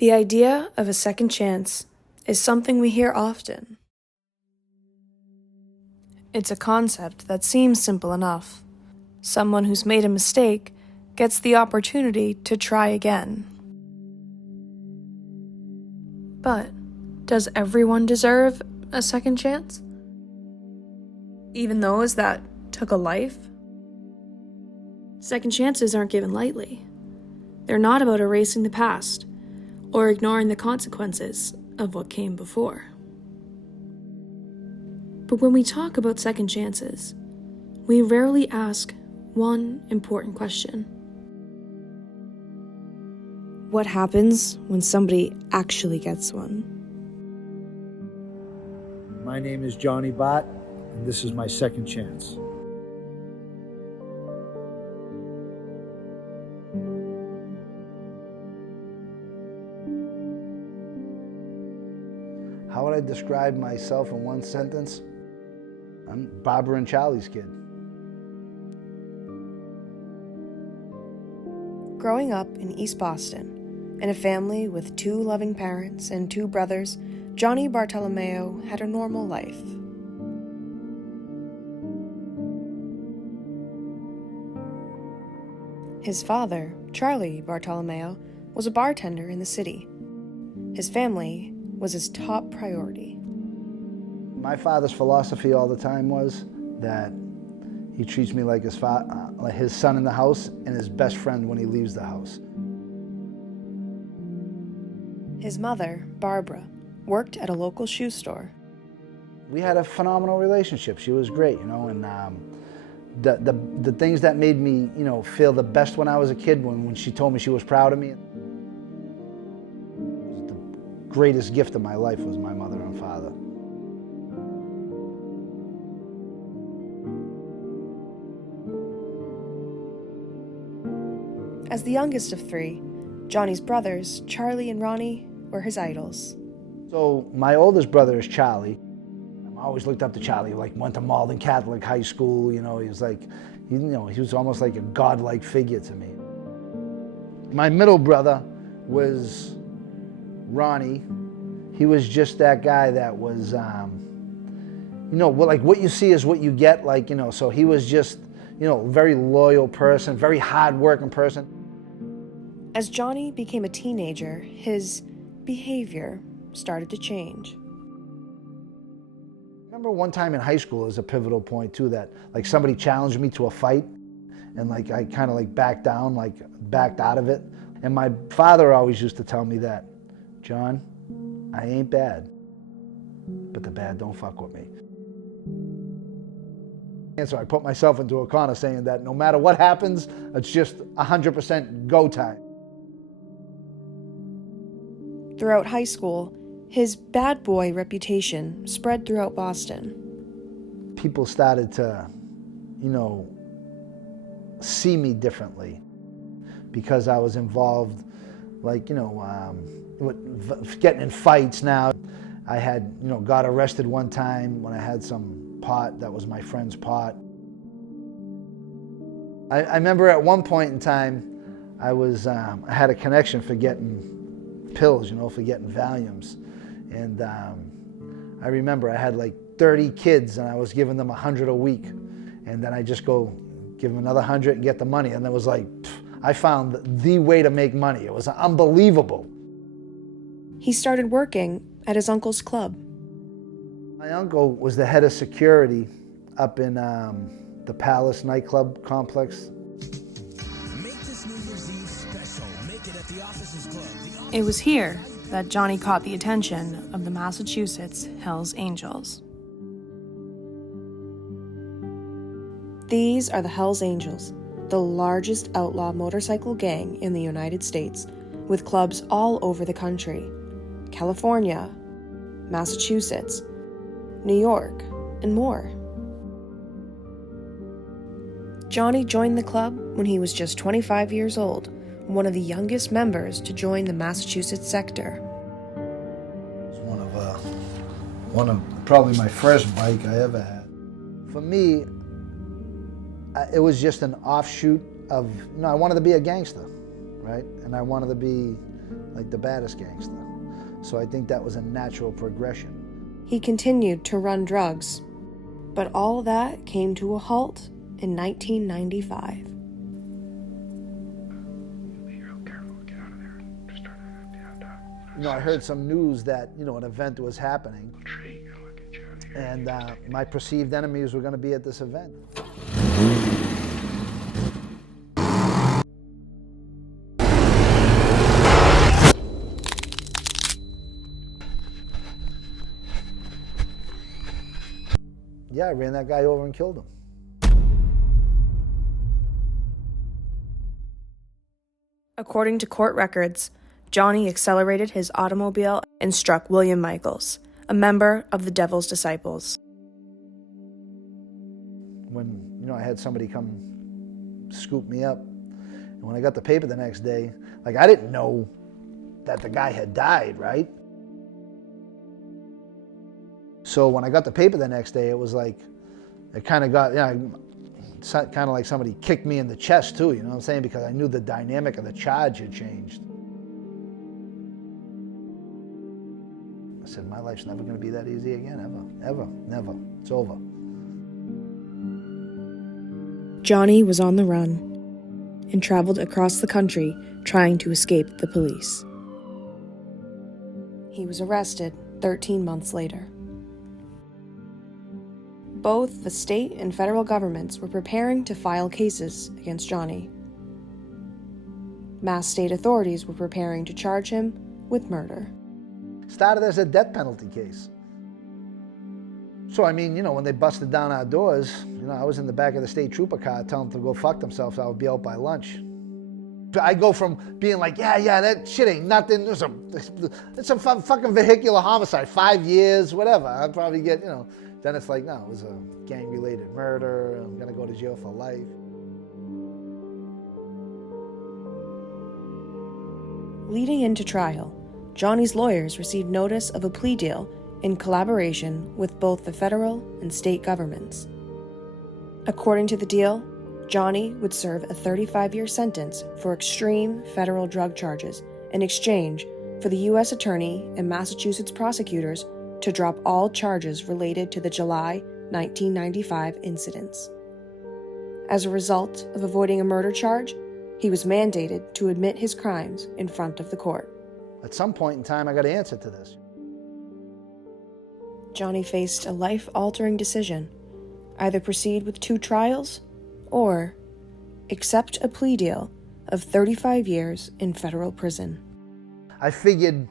The idea of a second chance is something we hear often. It's a concept that seems simple enough. Someone who's made a mistake gets the opportunity to try again. But does everyone deserve a second chance? Even those that took a life? Second chances aren't given lightly. They're not about erasing the past or ignoring the consequences of what came before. But when we talk about second chances, we rarely ask one important question. What happens when somebody actually gets one? My name is Johnny Bott, and this is my second chance. How would I describe myself in one sentence? I'm Barbara and Charlie's kid. Growing up in East Boston, in a family with 2 loving parents and 2 brothers, Johnny Bartolomeo had a normal life. His father, Charlie Bartolomeo, was a bartender in the city. His family was his top priority. My father's philosophy all the time was that he treats me like his son in the house and his best friend when he leaves the house. His mother, Barbara, worked at a local shoe store. We had a phenomenal relationship. She was great, and the things that made me, feel the best when I was a kid, when she told me she was proud of me. The greatest gift of my life was my mother and father. As the youngest of 3, Johnny's brothers, Charlie and Ronnie, were his idols. So my oldest brother is Charlie. I always looked up to Charlie, went to Malden Catholic High School, he was he was almost like a godlike figure to me. My middle brother was Ronnie. He was just that guy that was, what you see is what you get, so he was just, very loyal person, very hard-working person. As Johnny became a teenager, his behavior started to change. I remember one time in high school is a pivotal point too, that somebody challenged me to a fight, and I kind of backed down, backed out of it. And my father always used to tell me that, John, I ain't bad, but the bad don't fuck with me. And so I put myself into a corner saying that no matter what happens, it's just 100% go time. Throughout high school, his bad boy reputation spread throughout Boston. People started to, see me differently because I was involved, with getting in fights now. I had, got arrested one time when I had some pot that was my friend's pot. I remember at one point in time, I had a connection for getting pills, for getting Valiums. And I remember I had 30 kids and I was giving them 100 a week. And then I just go give them another 100 and get the money. And it was I found the way to make money. It was unbelievable. He started working at his uncle's club. My uncle was the head of security up in the Palace nightclub complex. Make this New Year's Eve special. Make it at the Officers Club. It was here that Johnny caught the attention of the Massachusetts Hells Angels. These are the Hells Angels, the largest outlaw motorcycle gang in the United States, with clubs all over the country: California, Massachusetts, New York, and more. Johnny joined the club when he was just 25 years old, one of the youngest members to join the Massachusetts sector. It was one of probably my first bike I ever had. For me, it was just an offshoot of, I wanted to be a gangster, right? And I wanted to be, like the baddest gangster. So I think that was a natural progression. He continued to run drugs, but all that came to a halt in 1995. I heard some news that, an event was happening. And my perceived enemies were going to be at this event. Yeah, I ran that guy over and killed him. According to court records, Johnny accelerated his automobile and struck William Michaels, a member of the Devil's Disciples. When, I had somebody come scoop me up, and when I got the paper the next day, I didn't know that the guy had died, right? So when I got the paper the next day, it was like, it kind of got, it's kind of like somebody kicked me in the chest too, you know what I'm saying? Because I knew the dynamic of the charge had changed. I said, my life's never going to be that easy again, ever, never. It's over. Johnny was on the run and traveled across the country trying to escape the police. He was arrested 13 months later. Both the state and federal governments were preparing to file cases against Johnny. Mass state authorities were preparing to charge him with murder. Started as a death penalty case. So, when they busted down our doors, I was in the back of the state trooper car telling them to go fuck themselves. I would be out by lunch. I go from being like, yeah, that shit ain't nothing. It's a fucking vehicular homicide, 5 years, whatever. I'd probably get, Then it's like, no, it was a gang-related murder. I'm gonna go to jail for life. Leading into trial, Johnny's lawyers received notice of a plea deal in collaboration with both the federal and state governments. According to the deal, Johnny would serve a 35-year sentence for extreme federal drug charges in exchange for the U.S. Attorney and Massachusetts prosecutors to drop all charges related to the July 1995 incidents. As a result of avoiding a murder charge, he was mandated to admit his crimes in front of the court. At some point in time, I got to answer to this. Johnny faced a life-altering decision: either proceed with 2 trials or accept a plea deal of 35 years in federal prison. I figured,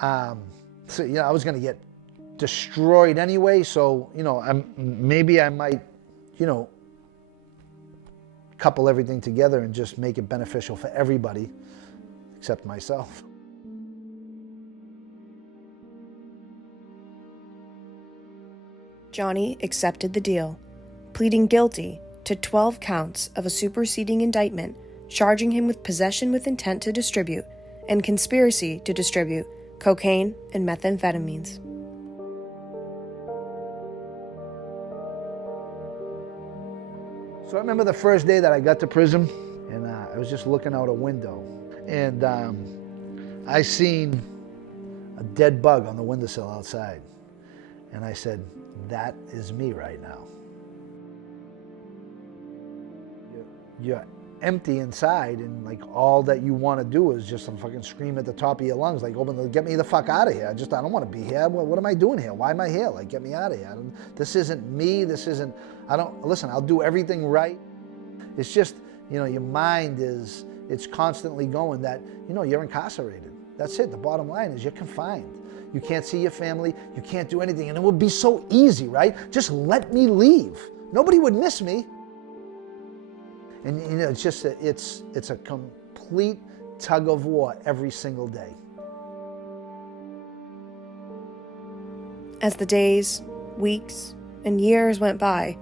I was going to get destroyed anyway, so, maybe I might, couple everything together and just make it beneficial for everybody except myself. Johnny accepted the deal, pleading guilty to 12 counts of a superseding indictment charging him with possession with intent to distribute and conspiracy to distribute cocaine and methamphetamines. So I remember the first day that I got to prison, and I was just looking out a window, and I seen a dead bug on the windowsill outside, and I said, that is me right now. You're empty inside, and all that you want to do is just fucking scream at the top of your lungs, get me the fuck out of here. I don't want to be here. What am I doing here? Why am I here? Get me out of here. This isn't me. Listen, I'll do everything right. It's just, your mind it's constantly going that, you're incarcerated. That's it. The bottom line is you're confined. You can't see your family. You can't do anything. And it would be so easy, right? Just let me leave. Nobody would miss me. And it's just it's a complete tug of war every single day. As the days, weeks, and years went by,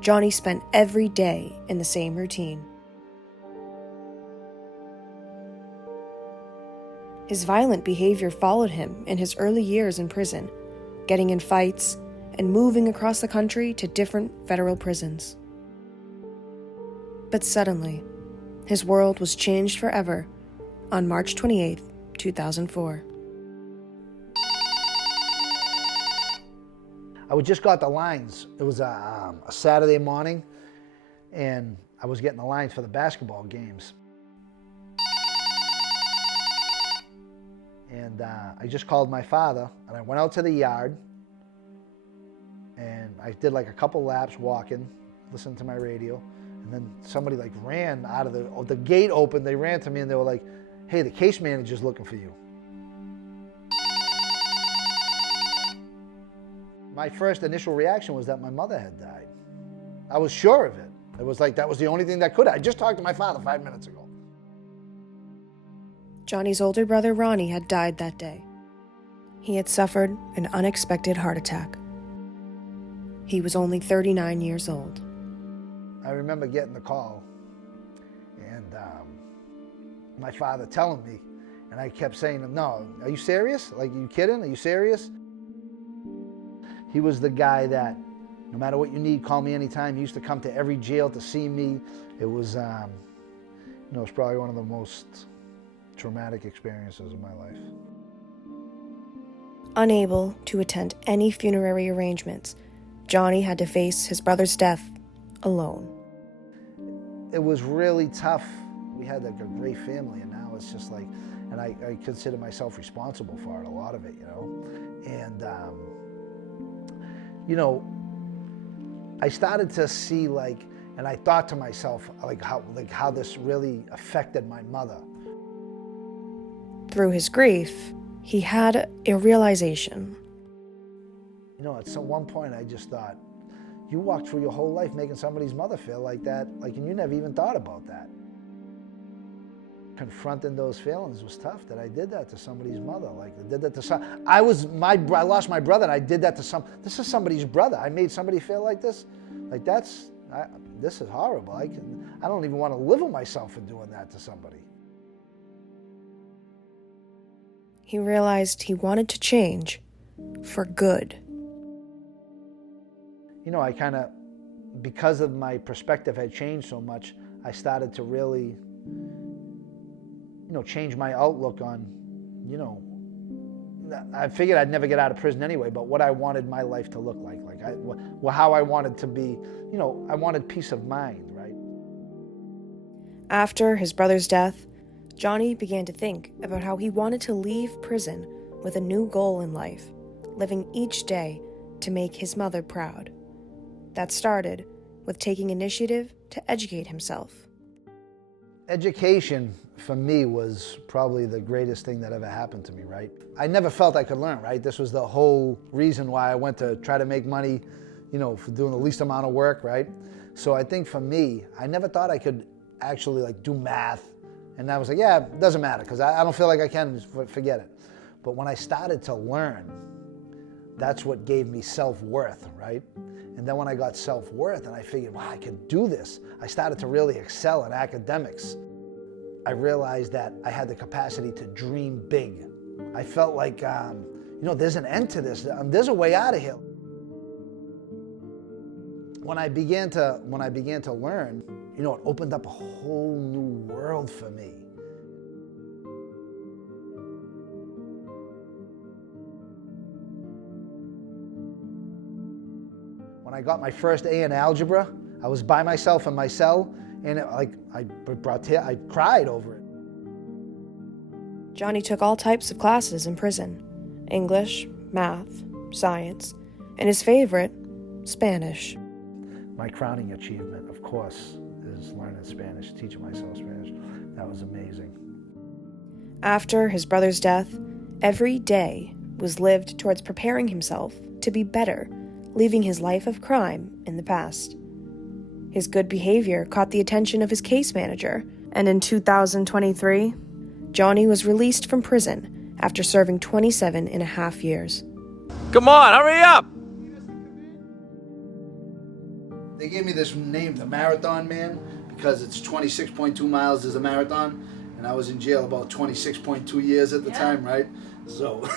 Johnny spent every day in the same routine. His violent behavior followed him in his early years in prison, getting in fights and moving across the country to different federal prisons. But suddenly, his world was changed forever on March 28, 2004. I just got the lines. It was a Saturday morning, and I was getting the lines for the basketball games. And I just called my father, and I went out to the yard, and I did like a couple laps walking, listening to my radio, and then somebody like ran out of the gate opened, they ran to me and they were like, "Hey, the case manager's looking for you." My first initial reaction was that my mother had died. I was sure of it. It was like that was the only thing that could. I just talked to my father 5 minutes ago. Johnny's older brother Ronnie had died that day. He had suffered an unexpected heart attack. He was only 39 years old. I remember getting the call and my father telling me, and I kept saying to him, "No, are you serious? Like, are you kidding? Are you serious?" He was the guy that, no matter what you need, call me anytime. He used to come to every jail to see me. It was, it's probably one of the most traumatic experiences of my life. Unable to attend any funerary arrangements, Johnny had to face his brother's death alone. It was really tough. We had like a great family, and now it's just like, and I consider myself responsible for it, a lot of it, And, I started to see and I thought to myself, how this really affected my mother. Through his grief, he had a realization. At some one point I just thought, you walked through your whole life making somebody's mother feel like that, and you never even thought about that. Confronting those feelings was tough, that I did that to somebody's mother. I did that to some, I lost my brother, and I did that to this is somebody's brother. I made somebody feel like this. This is horrible. I don't even want to live with myself for doing that to somebody. He realized he wanted to change for good. I kind of, because of my perspective had changed so much, I started to really, change my outlook on, I figured I'd never get out of prison anyway, but what I wanted my life to look like how I wanted to be, I wanted peace of mind, right? After his brother's death, Johnny began to think about how he wanted to leave prison with a new goal in life, living each day to make his mother proud. That started with taking initiative to educate himself. Education, for me, was probably the greatest thing that ever happened to me, right? I never felt I could learn, right? This was the whole reason why I went to try to make money, for doing the least amount of work, right? So I think for me, I never thought I could actually do math. And I was like, yeah, it doesn't matter, because I don't feel like I can, forget it. But when I started to learn, that's what gave me self-worth, right? And then when I got self-worth and I figured, wow, I could do this, I started to really excel in academics. I realized that I had the capacity to dream big. I felt like, there's an end to this. There's a way out of here. When I began to learn, it opened up a whole new world for me. When I got my first A in algebra, I was by myself in my cell, and I cried over it. Johnny took all types of classes in prison: English, math, science, and his favorite, Spanish. My crowning achievement, of course, is learning Spanish, teaching myself Spanish. That was amazing. After his brother's death, every day was lived towards preparing himself to be better, leaving his life of crime in the past. His good behavior caught the attention of his case manager, and in 2023, Johnny was released from prison after serving 27 and a half years. Come on, hurry up! They gave me this name, the Marathon Man, because it's 26.2 miles is a marathon, and I was in jail about 26.2 years at the time, right? So.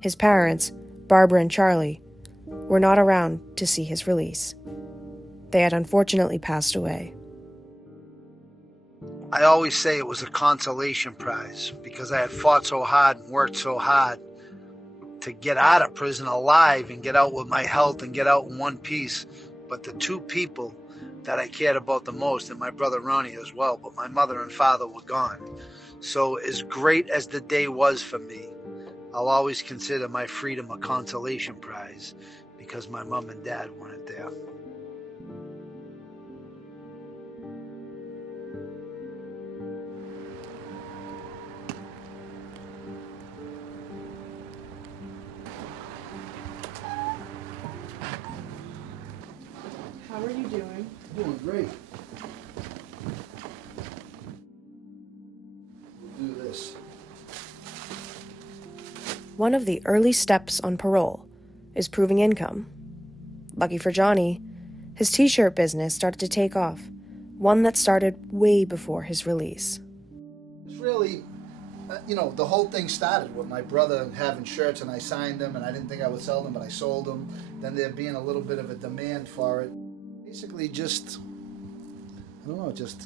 His parents, Barbara and Charlie, were not around to see his release. They had unfortunately passed away. I always say it was a consolation prize because I had fought so hard and worked so hard to get out of prison alive and get out with my health and get out in one piece. But the two people that I cared about the most, and my brother Ronnie as well, but my mother and father were gone. So as great as the day was for me, I'll always consider my freedom a consolation prize because my mom and dad weren't there. How are you doing? Doing great. We'll do this. One of the early steps on parole is proving income. Lucky for Johnny, his t-shirt business started to take off, one that started way before his release. It's really, the whole thing started with my brother having shirts, and I signed them, and I didn't think I would sell them, but I sold them. Then there being a little bit of a demand for it. Basically just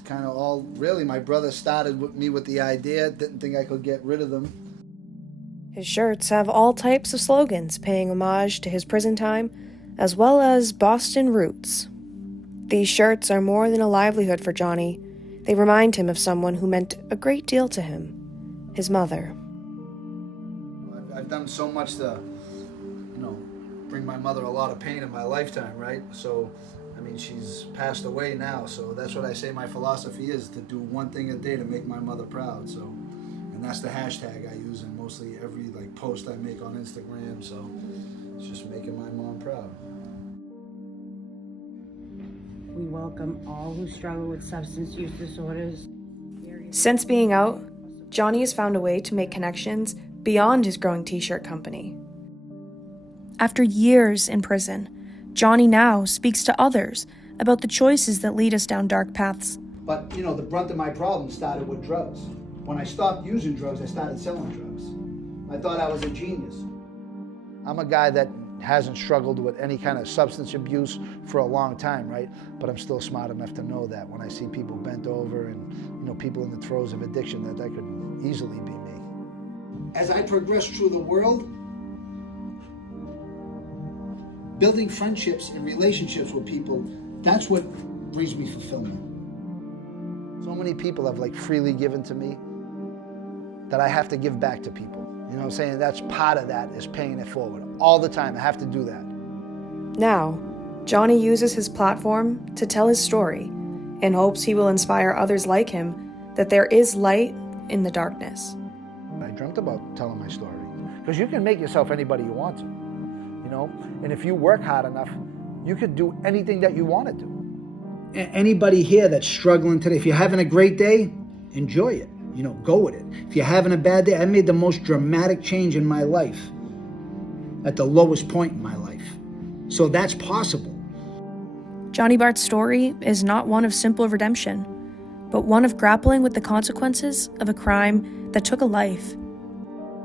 kind of all, really, my brother started with me with the idea, didn't think I could get rid of them. His shirts have all types of slogans paying homage to his prison time, as well as Boston roots. These shirts are more than a livelihood for Johnny. They remind him of someone who meant a great deal to him, his mother. I've done so much to, bring my mother a lot of pain in my lifetime, right? So, she's passed away now, so that's what I say my philosophy is, to do one thing a day to make my mother proud, so. And that's the hashtag I use in mostly every post I make on Instagram, so it's just making my mom proud. We welcome all who struggle with substance use disorders. Since being out, Johnny has found a way to make connections beyond his growing t-shirt company. After years in prison, Johnny now speaks to others about the choices that lead us down dark paths. But, the brunt of my problem started with drugs. When I stopped using drugs, I started selling drugs. I thought I was a genius. I'm a guy that hasn't struggled with any kind of substance abuse for a long time, right? But I'm still smart enough to know that when I see people bent over and, people in the throes of addiction, that could easily be me. As I progress through the world, building friendships and relationships with people, that's what brings me fulfillment. So many people have freely given to me that I have to give back to people. You know what I'm saying? That's part of that, is paying it forward. All the time, I have to do that. Now, Johnny uses his platform to tell his story in hopes he will inspire others like him that there is light in the darkness. I dreamt about telling my story. Because you can make yourself anybody you want to, And if you work hard enough, you could do anything that you want to do. Anybody here that's struggling today, if you're having a great day, enjoy it. Go with it. If you're having a bad day, I made the most dramatic change in my life at the lowest point in my life. So that's possible. Johnny Bart's story is not one of simple redemption, but one of grappling with the consequences of a crime that took a life.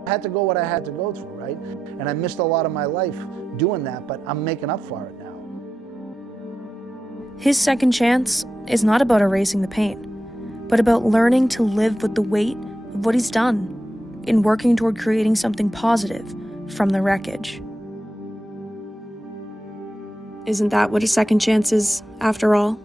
I had to go what I had to go through, right? And I missed a lot of my life doing that, but I'm making up for it now. His second chance is not about erasing the pain, but about learning to live with the weight of what he's done in working toward creating something positive from the wreckage. Isn't that what a second chance is, after all?